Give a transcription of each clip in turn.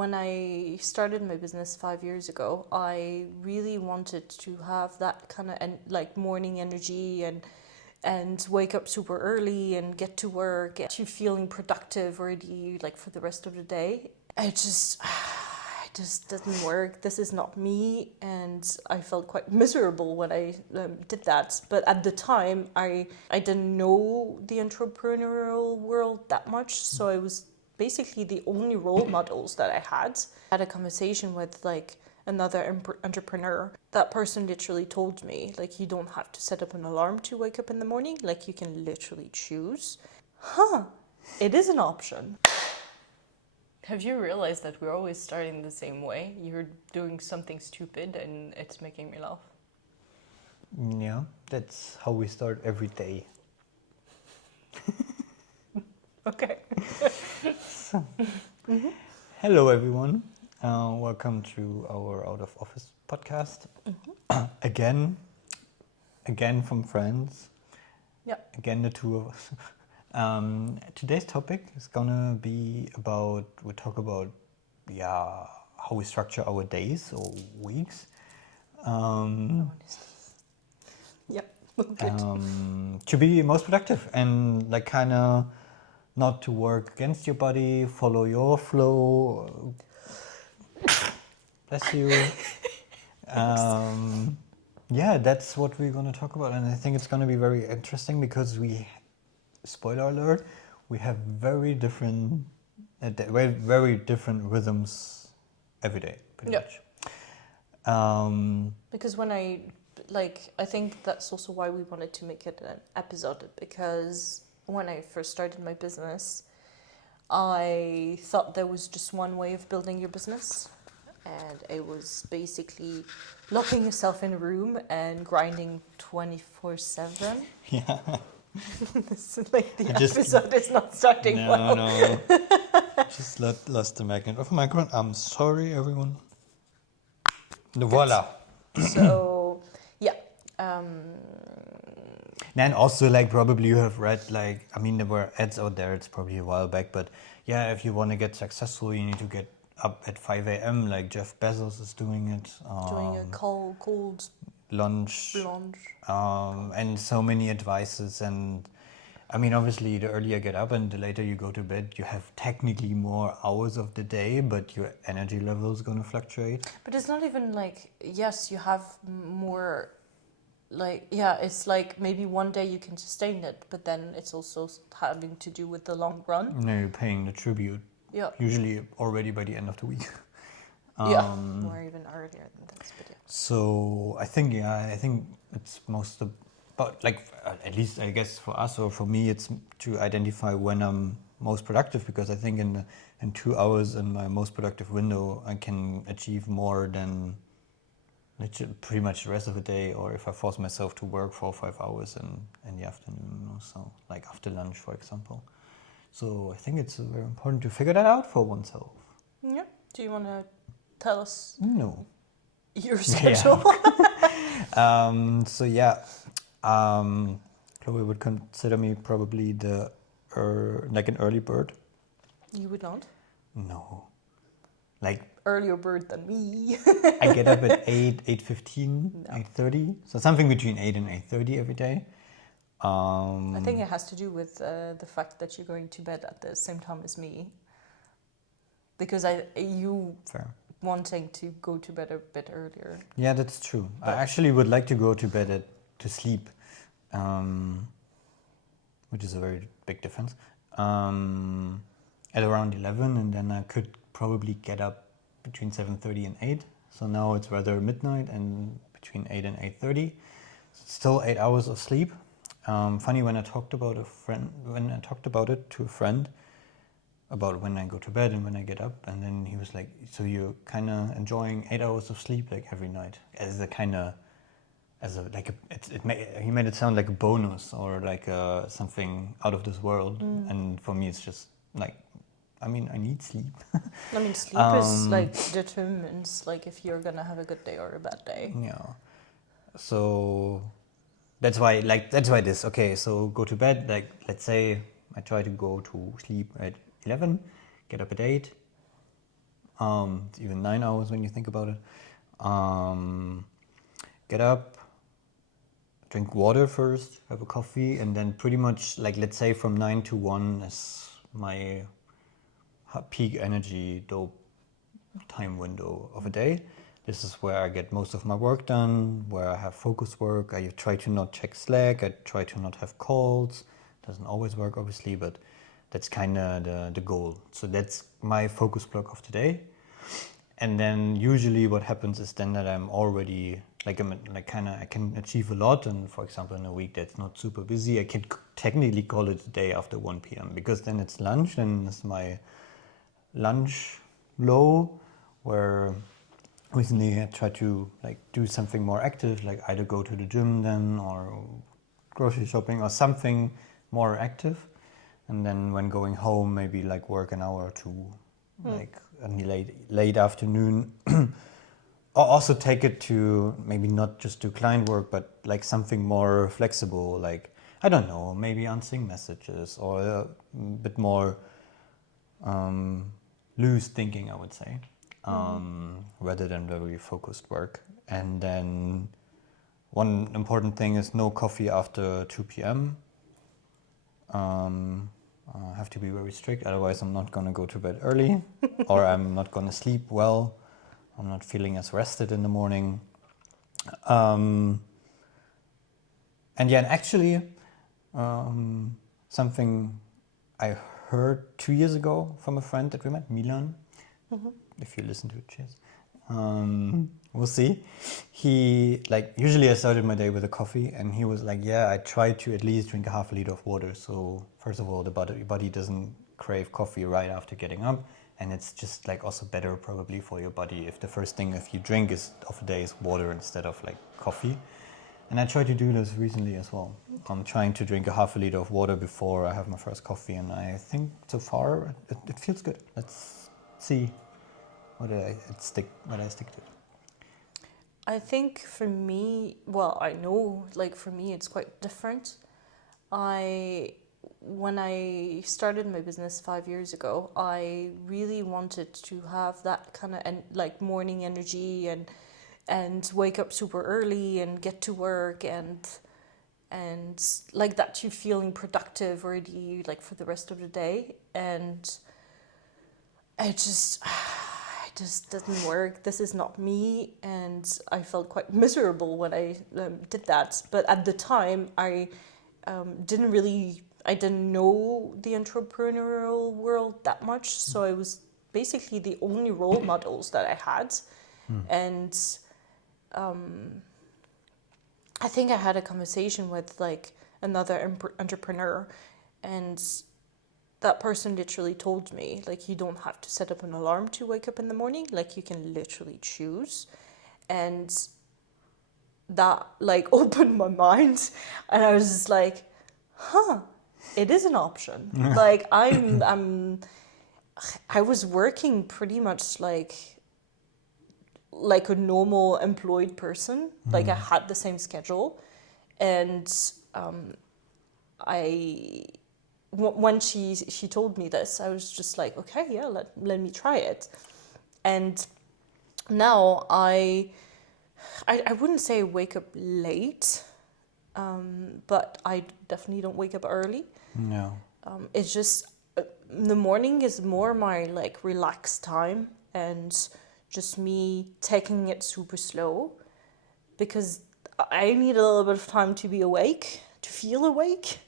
when I started my business 5 years ago, I really wanted to have that kind of like morning energy and wake up super early and get to work, get to feeling productive already like for the rest of the day. It just doesn't work. This is not me, and I felt quite miserable when I did that. But at the time, I didn't know the entrepreneurial world that much, so I was basically the only role models that I had. I had a conversation with like another entrepreneur. That person literally told me, like, you don't have to set up an alarm to wake up in the morning. Like, you can literally choose. It is an option. Have you realized that we're always starting the same way? You're doing something stupid and it's making me laugh. Yeah, that's how we start every day. Okay. Hello, everyone. Welcome to our Out of Office podcast. Again from friends. Yeah. Again, the two of us. Today's topic is gonna be about, we talk about, how we structure our days or weeks. Yeah, good. To be most productive and like kind of not to work against your body, follow your flow. Bless you. Yeah, that's what we're going to talk about, and I think it's going to be very interesting because spoiler alert, we have very different rhythms every day, pretty much. Because when I think that's also why we wanted to make it an episode, because when I first started my business, I thought there was just one way of building your business, and it was basically locking yourself in a room and grinding 24/7. Yeah. This is like the episode is not starting well. No. Just lost the magnet of my microphone. I'm sorry, everyone. Voila. So, yeah. And also, like, probably you have read, like, I mean, there were ads out there, it's probably a while back, but yeah, if you want to get successful, you need to get up at 5 a.m., like Jeff Bezos is doing it. Doing a cold lunch. Lunch. And so many advices. And I mean, obviously, the earlier you get up and the later you go to bed, you have technically more hours of the day, but your energy level is going to fluctuate. But it's not even like, yes, you have more, like, yeah, it's like maybe one day you can sustain it, but then it's also having to do with the long run. No, you're paying the tribute. Yeah. Usually already by the end of the week. Or even earlier than this, but yeah. So I think it's most about, like, at least I guess for us or for me, it's to identify when I'm most productive, because I think in 2 hours in my most productive window, I can achieve more than pretty much the rest of the day, or if I force myself to work 4 or 5 hours in the afternoon, or so, like after lunch, for example. So I think it's very important to figure that out for oneself. Yeah. Do you want to tell us? No. Your schedule? Yeah. Chloe would consider me probably like an early bird. You would not? No. Like earlier bird than me. I get up at 8:15, 8:30. So something between 8 and 8:30 every day. I think it has to do with the fact that you're going to bed at the same time as me. Because Fair. Wanting to go to bed a bit earlier. Yeah, that's true. But I actually would like to go to bed to sleep, which is a very big difference, at around 11, and then I could probably get up between 7:30 and 8. So now it's rather midnight and between 8 and 8:30. Still 8 hours of sleep. Funny, when I talked about it to a friend about when I go to bed and when I get up, and then he was like, "So you're kind of enjoying 8 hours of sleep like every night he made it sound like a bonus or like something out of this world." And for me, it's just like, I mean, I need sleep. I mean, sleep is like determines like if you're gonna have a good day or a bad day. Yeah. So that's why this. Okay, so go to bed. Like, let's say I try to go to sleep at 11, get up at 8. It's even 9 hours when you think about it. Get up, drink water first, have a coffee, and then pretty much, like, let's say from 9 to 1 is my peak energy dope time window of a day. This is where I get most of my work done, where I have focus work. I try to not check Slack. I try to not have calls. Doesn't always work, obviously, but that's kind of the goal. So that's my focus block of today. And then usually what happens is then that I'm already, I can achieve a lot. And for example, in a week that's not super busy, I can technically call it a day after 1 p.m. because then it's lunch and it's my lunch low, where recently I try to do something more active, like either go to the gym then or grocery shopping or something more active. And then when going home, maybe work an hour or two, in the late afternoon. Or also take it to maybe not just do client work, but something more flexible, I don't know, maybe answering messages or a bit more loose thinking, I would say, rather than very focused work. And then one important thing is no coffee after 2 p.m. I have to be very strict, otherwise I'm not going to go to bed early or I'm not going to sleep well. I'm not feeling as rested in the morning. And actually, something I heard 2 years ago from a friend that we met, Milan, if you listen to it, cheers. We'll see. He, usually I started my day with a coffee, and he was like, yeah, I try to at least drink a half a liter of water. So first of all, the body doesn't crave coffee right after getting up. And it's just also better probably for your body if the first thing if you drink of the day is water instead of coffee. And I tried to do this recently as well. I'm trying to drink a half a liter of water before I have my first coffee, and I think so far it feels good. Let's see whether I stick to it. I think for me, well, I know, for me, it's quite different. When I started my business 5 years ago, I really wanted to have that kind of morning energy and wake up super early and get to work and that you feeling productive already for the rest of the day. And it just doesn't work. This is not me, and I felt quite miserable when I did that. But at the time, I didn't know the entrepreneurial world that much, so I was basically the only role models that I had. And I think I had a conversation with another entrepreneur, and that person literally told me, you don't have to set up an alarm to wake up in the morning, you can literally choose. And that opened my mind, and I was just it is an option. I was working pretty much like a normal employed person. I had the same schedule, and when she told me this, I was just okay, yeah, let me try it. And now I wouldn't say wake up late, but I definitely don't wake up early. No. It's just the morning is more my relaxed time and just me taking it super slow, because I need a little bit of time to be awake, to feel awake.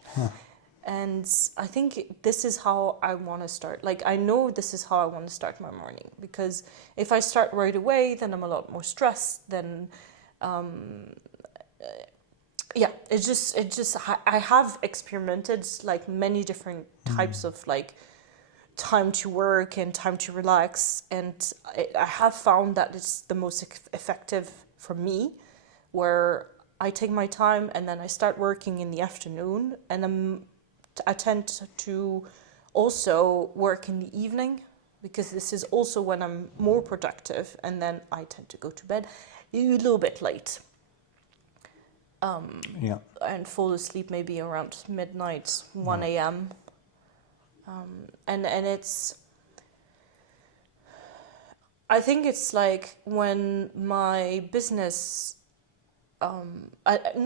And I think this is how I want to start. I know this is how I want to start my morning, because if I start right away, then I'm a lot more stressed. Then, it's just I have experimented many different types of time to work and time to relax, and I have found that it's the most effective for me, where I take my time and then I start working in the afternoon, and I tend to also work in the evening, because this is also when I'm more productive, and then I tend to go to bed a little bit late. And fall asleep maybe around midnight, 1 a.m. And it's, I think it's like when my business,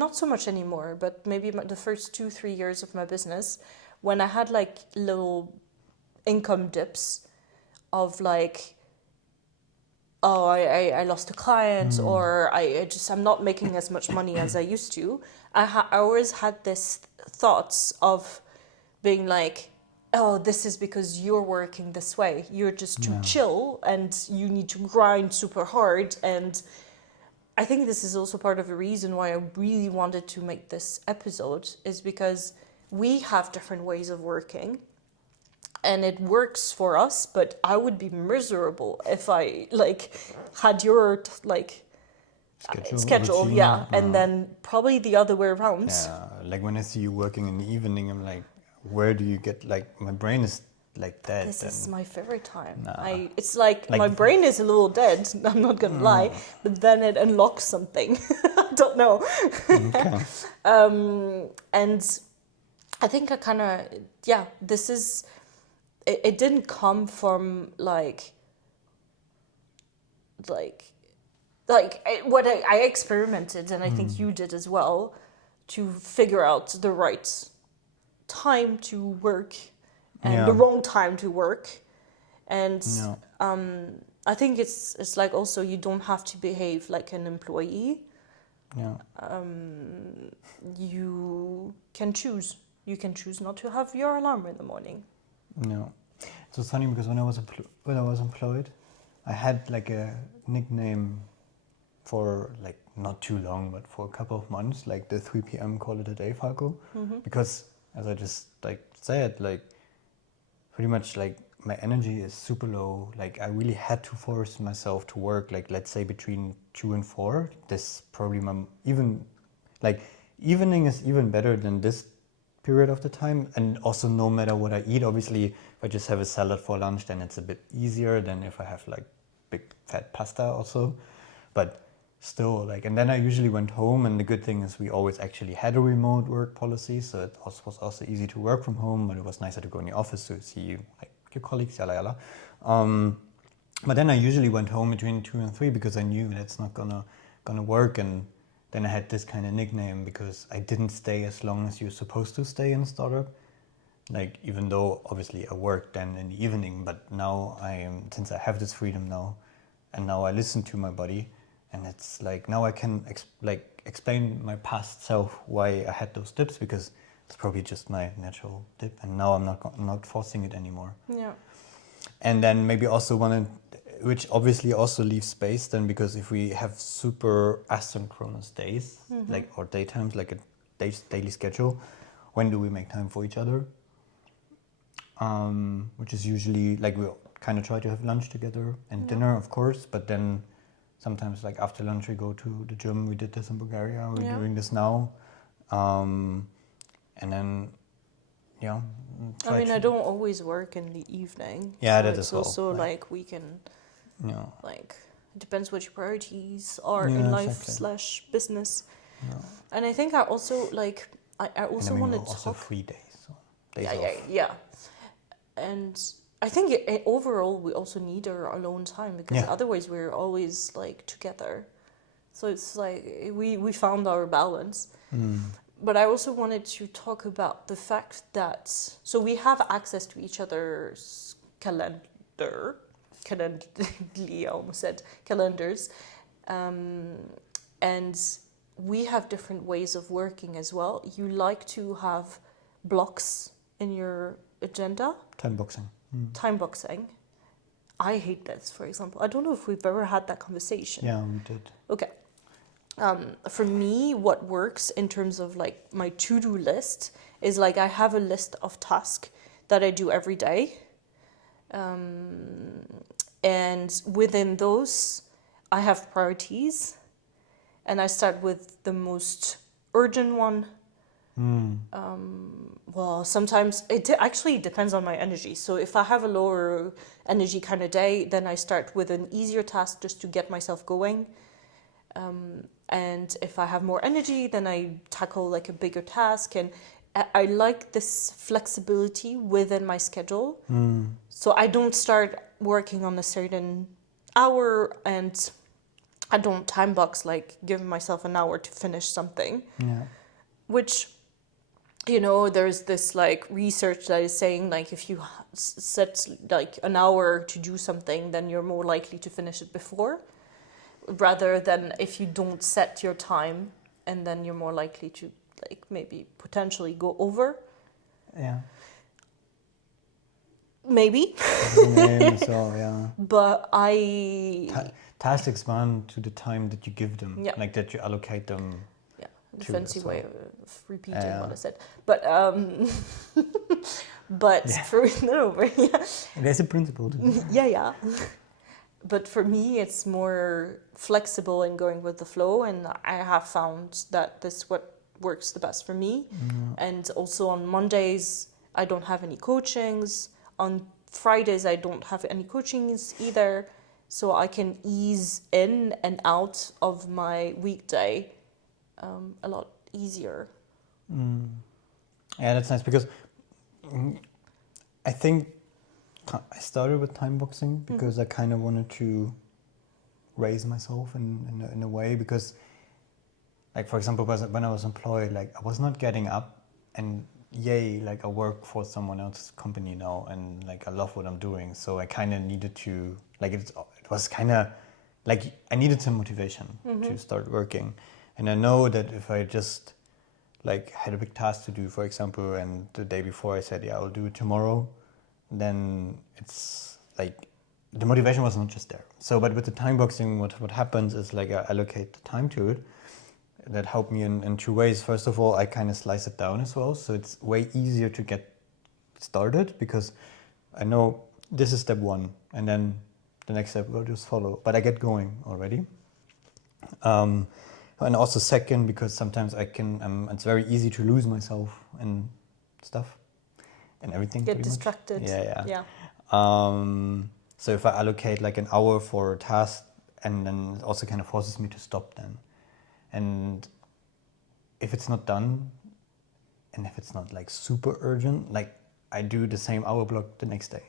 not so much anymore, but maybe the first 2-3 years of my business, when I had like little income dips of like, oh, I lost a client, or I'm not making as much money as I used to. I always had this thoughts of being like, oh, this is because you're working this way. You're just too chill and you need to grind super hard. And I think this is also part of the reason why I really wanted to make this episode, is because we have different ways of working and it works for us, but I would be miserable if I like had your like schedule, routine, yeah, and then probably the other way around. Yeah, like when I see you working in the evening, I'm like, where do you get, like, my brain is like dead. This is my favorite time. Nah. It's like my brain is a little dead, I'm not gonna lie, but then it unlocks something. I don't know. Okay. And I think I kind of, this is, it didn't come from like what I experimented, and I think you did as well, to figure out the right time to work and the wrong time to work. And I think it's like also you don't have to behave like an employee. Yeah. You can choose. You can choose not to have your alarm in the morning. No. It was funny because when I was employed, I had like a nickname for like not too long, but for a couple of months, like the 3 p.m. call it a day Falco, because as I just like said, like pretty much like my energy is super low. Like I really had to force myself to work, like let's say between 2 and 4. This probably evening is even better than this period of the time. And also no matter what I eat, obviously if I just have a salad for lunch, then it's a bit easier than if I have like big fat pasta also. But still, like, and then I usually went home, and the good thing is we always actually had a remote work policy, so it was also easy to work from home, but it was nicer to go in the office to see you, like your colleagues, yala yala. But then I usually went home between 2 and 3 because I knew that's not gonna work. And then I had this kind of nickname because I didn't stay as long as you're supposed to stay in a startup. Like, even though obviously I worked then in the evening, but now since I have this freedom now, and now I listen to my body, and it's like now I can explain my past self why I had those dips, because it's probably just my natural dip, and now I'm not forcing it anymore. Yeah. And then maybe also which obviously also leaves space then, because if we have super asynchronous days, like, or daytimes, like a daily schedule, when do we make time for each other? Which is usually like we kind of try to have lunch together and dinner, of course, but then sometimes like after lunch we go to the gym. We did this in Bulgaria. We're doing this now, and then I mean, I don't always work in the evening. Yeah, so that it's as well. also like we can, Yeah. like, it depends what your priorities are Yeah, in life exactly. / business. Yeah. And I think I also like I also and want we to also talk. free days, so days off. Yeah. And I think overall we also need our alone time, because otherwise we're always like together. So it's like we found our balance. But I also wanted to talk about the fact that, so we have access to each other's I almost said calendars, and we have different ways of working as well. You like to have blocks in your agenda. Time boxing. Time boxing. I hate this, for example. I don't know if we've ever had that conversation. Yeah, we did. Okay. For me, what works in terms of like my to-do list is like I have a list of tasks that I do every day. And within those, I have priorities. And I start with the most urgent one. Well, sometimes it actually depends on my energy. So if I have a lower energy kind of day, then I start with an easier task just to get myself going. And if I have more energy, then I tackle like a bigger task. And I like this flexibility within my schedule. So I don't start working on a certain hour, and I don't time box, like give myself an hour to finish something, which, you know, there's this like research that is saying like if you set like an hour to do something, then you're more likely to finish it before, rather than if you don't set your time, and then you're more likely to like maybe potentially go over. Yeah. Maybe. Maybe so, yeah. But I... Tasks expand to the time that you give them, Yeah. like that you allocate them. Yeah, the to, fancy so. way of repeating what I said. But but for no, but yeah. There's a principle to it. Yeah. But for me, it's more flexible in going with the flow, and I have found that this what works the best for me. And also on Mondays, I don't have any coachings. On Fridays, I don't have any coachings either. So I can ease in and out of my weekday a lot easier. Yeah, that's nice, because I think I started with time boxing because I kind of wanted to raise myself in a way, because, like, for example, when I was employed, like, I was not getting up and yay, like, I work for someone else's company now, and like I love what I'm doing. So I kind of needed to, like, it was kind of like I needed some motivation to start working. And I know that if I just like had a big task to do, for example, and the day before I said, yeah, I'll do it tomorrow, then it's like the motivation was not just there. So, but with the time boxing, what happens is like I allocate the time to it. That helped me in two ways. First of all, I kind of slice it down as well, so it's way easier to get started, because I know this is step one, and then the next step will just follow. But I get going already. And also second, because sometimes I can, it's very easy to lose myself in stuff and everything. Get distracted. Yeah. So if I allocate like an hour for a task, and then it also kind of forces me to stop then. And if it's not done, and if it's not like super urgent, like I do the same hour block the next day.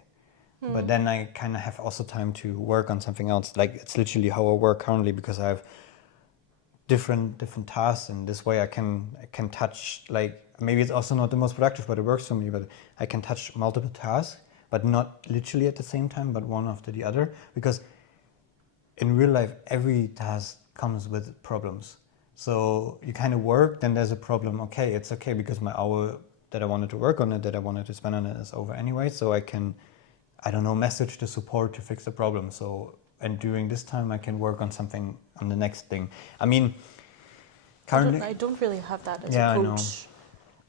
But then I kind of have also time to work on something else. Like it's literally how I work currently, because I have different tasks, and this way I can touch, like, maybe it's also not the most productive, but it works for me. But I can touch multiple tasks, but not literally at the same time, but one after the other. Because in real life, every task comes with problems. So you kind of work, then there's a problem. Okay, it's okay, because my hour that I wanted to work on it, that I wanted to spend on it, is over anyway. So I can, I don't know, message the support to fix the problem. So, and during this time, I can work on something, on the next thing. I mean, currently... I don't really have that as a coach. I know.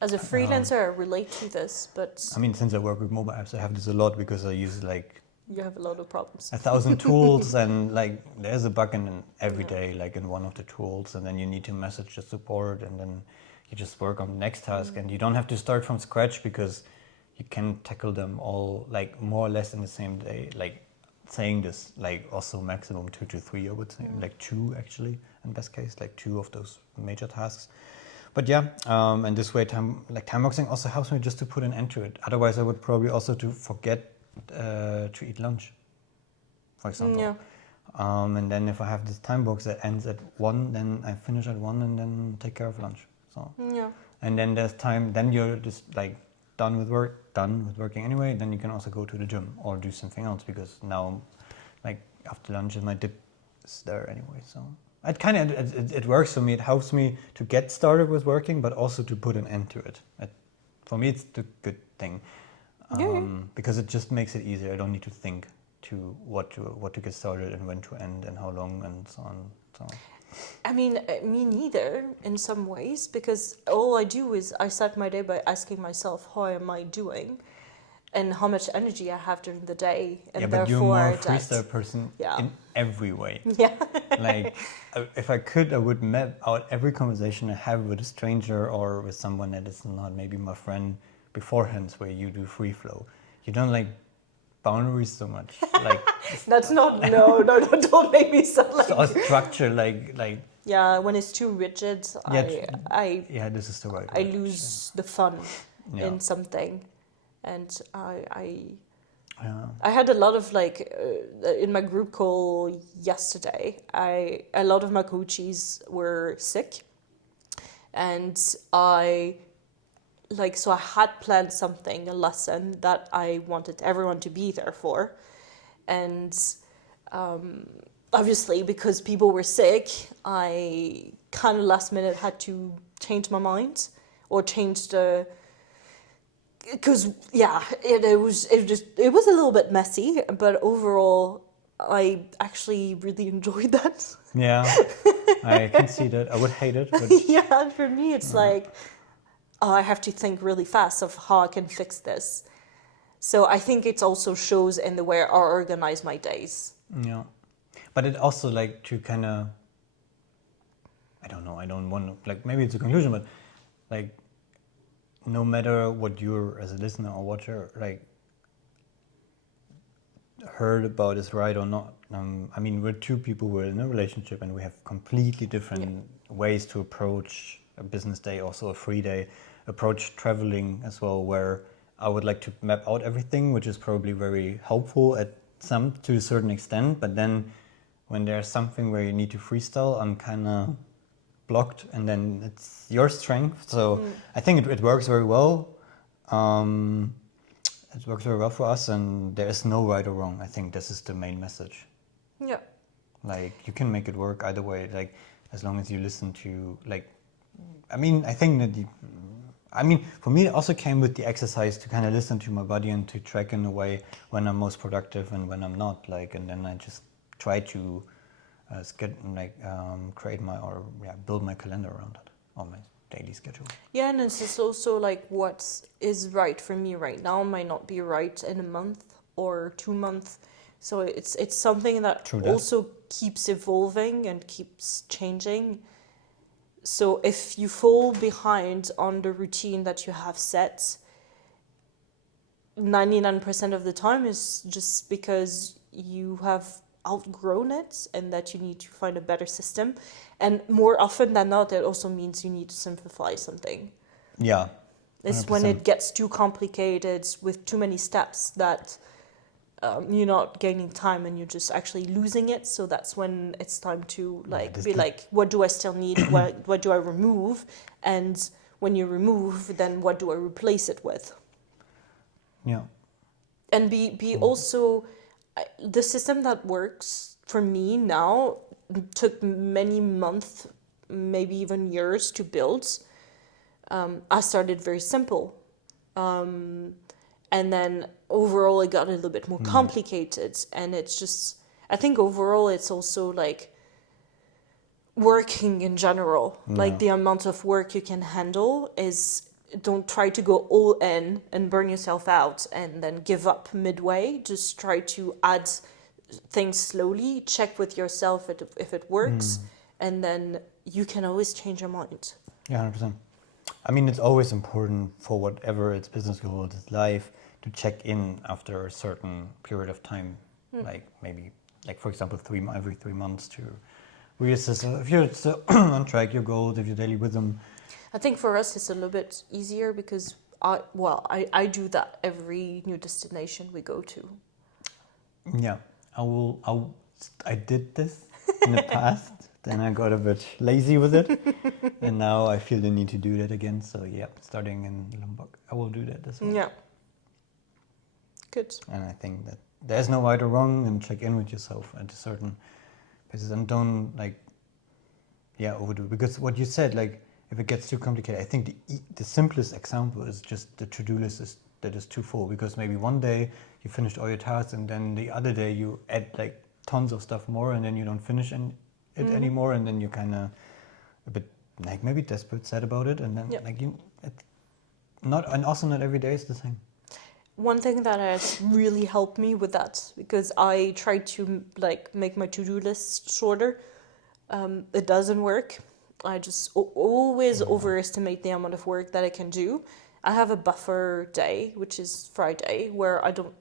As a freelancer, I relate to this, but... I mean, since I work with mobile apps, I have this a lot, because I use like... You have a lot of problems. 1,000 tools, and like there's a bug in every day, like in one of the tools, and then you need to message the support, and then you just work on the next task, and you don't have to start from scratch, because you can tackle them all like more or less in the same day. Like saying this, like also maximum 2 to 3, I would say, like 2 actually, in best case, like 2 of those major tasks. But yeah, and this way time boxing also helps me just to put an end to it. Otherwise, I would probably also to forget to eat lunch, for example. Yeah. And then if I have this time box that ends at 1, then I finish at 1 and then take care of lunch. So Yeah. and then there's time, then you're just like done with working anyway, then you can also go to the gym or do something else, because now like after lunch my dip is there anyway. So it kind of it works for me. It helps me to get started with working, but also to put an end to it. For me, it's the good thing. Because it just makes it easier. I don't need to think to what to get started and when to end and how long and so on. So I mean, me neither in some ways, because all I do is I start my day by asking myself, how am I doing? And how much energy I have during the day. And yeah, but you're more a freestyle person in every way. Yeah. Like, if I could, I would map out every conversation I have with a stranger or with someone that is not maybe my friend beforehand, where you do free flow. You don't like boundaries so much. Like that's not no, don't make me sound like so structure like yeah, when it's too rigid, this is the right I word, lose the fun in something, and I I had a lot of in my group call yesterday, a lot of my coaches were sick, and so I had planned something, a lesson that I wanted everyone to be there for. And obviously, because people were sick, I kind of last minute had to change my mind or change the. Because it was a little bit messy, but overall, I actually really enjoyed that. Yeah, I can see that. I would hate it. But Yeah, for me, it's I have to think really fast of how I can fix this. So I think it also shows in the way I organize my days. yeah, but it also like to kind of, I don't know. I don't want to maybe it's a conclusion, but like no matter what you're as a listener or watcher heard about is right or not. I mean, we're two people who are in a relationship and we have completely different ways to approach a business day, also a free day, approach traveling as well, where I would like to map out everything, which is probably very helpful to a certain extent. But then when there's something where you need to freestyle, I'm kind of blocked, and then it's your strength. So I think it works very well. It works very well for us, and there is no right or wrong. I think this is the main message. Yeah. You can make it work either way, as long as you listen to, I mean, I think that for me, it also came with the exercise to kind of listen to my body and to track in a way when I'm most productive and when I'm not, and then I just try to build my calendar around it, or my daily schedule. Yeah, and it's just also what is right for me right now might not be right in a month or 2 months. So it's something that also keeps evolving and keeps changing. So if you fall behind on the routine that you have set, 99% of the time is just because you have outgrown it and that you need to find a better system. And more often than not, it also means you need to simplify something. Yeah. 100%. It's when it gets too complicated with too many steps that you're not gaining time and you're just actually losing it. So that's when it's time to what do I still need? what do I remove? And when you remove, then what do I replace it with? Yeah. And be also, the system that works for me now took many months, maybe even years to build. I started very simple. And then overall it got a little bit more complicated. And it's just, I think overall it's also working in general. Yeah. The amount of work you can handle is, don't try to go all in and burn yourself out and then give up midway. Just try to add things slowly, check with yourself if it works, and then you can always change your mind. Yeah, 100%. I mean, it's always important for whatever it's business goal, it's life, to check in after a certain period of time, maybe, for example, every 3 months to reassess if you're still on track, your goals, if your daily rhythm. I think for us it's a little bit easier because I do that every new destination we go to. Yeah, I did this in the past. Then I got a bit lazy with it, and now I feel the need to do that again. So yeah, starting in Lombok, I will do that as well. Yeah. Good. And I think that there's no right or wrong, and check in with yourself at a certain places, and don't overdo it. Because what you said, if it gets too complicated, I think the simplest example is just the to-do list that is too full. Because maybe one day you finished all your tasks, and then the other day you add tons of stuff more, and then you don't finish it anymore, and then you're kind of a bit maybe desperate, sad about it, and then and also not every day is the same. One thing that has really helped me with that, because I try to make my to-do list shorter, it doesn't work. I just always overestimate the amount of work that I can do. I have a buffer day, which is Friday, where I don't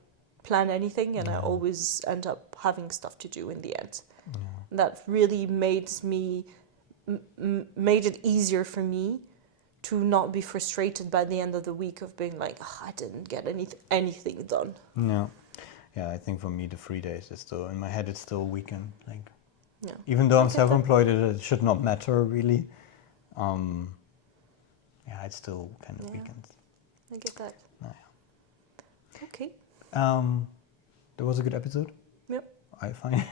plan anything, and I always end up having stuff to do in the end. That really made it easier for me to not be frustrated by the end of the week of being I didn't get anything done. Yeah, yeah, I think for me the 3 days is still in my head. It's still a weekend. Like, Yeah. even though I I'm get that. self-employed, it should not matter really. Yeah, it's still kind of Yeah. weekends. I get that. Yeah. Okay. That was a good episode. Yep. I find,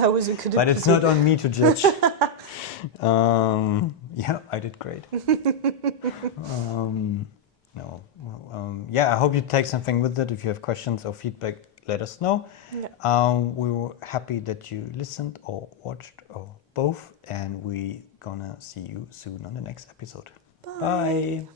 That was a good but it's not on me to judge. Yeah, I did great. No, well, yeah, I hope you take something with it. If you have questions or feedback, let us know. Yeah. We were happy that you listened or watched or both, and we gonna see you soon on the next episode. Bye.